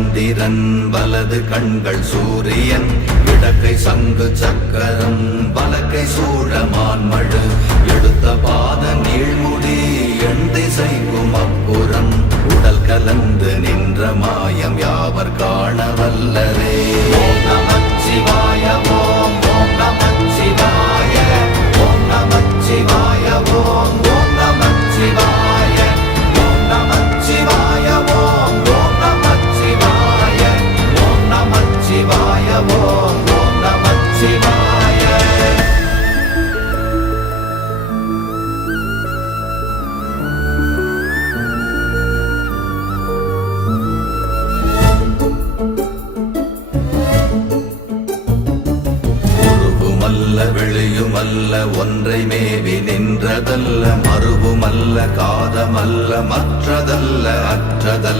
சந்திரன் வலது கண்கள் சூரியன் இடக்கை சங்கு சக்கரம் வலக்கை சூழமான்மழு எடுத்த பாத நீழ்முடி எண் திசைக்கும் அப்புறம் உடல் கலந்து நின்ற மாயம் யாவர் காண வல்லரே. ஓம் நமச்சிவாய ஓம் ஓம் நமச்சிவாய ஓம் நமச்சிவாய ஓம் ஓம் நமச்சிவாய ஓம் நமச்சிவாய ஓம் ஓம் நமச்சிவாய ஓம் நமச்சிவாய ஓம் ஓம் நமச்சிவாய. வெளியுமல்ல ஒன்றை மேவி நின்றதல்ல மறுவுமல்ல காதமல்ல மற்றதல்ல அற்றதல்ல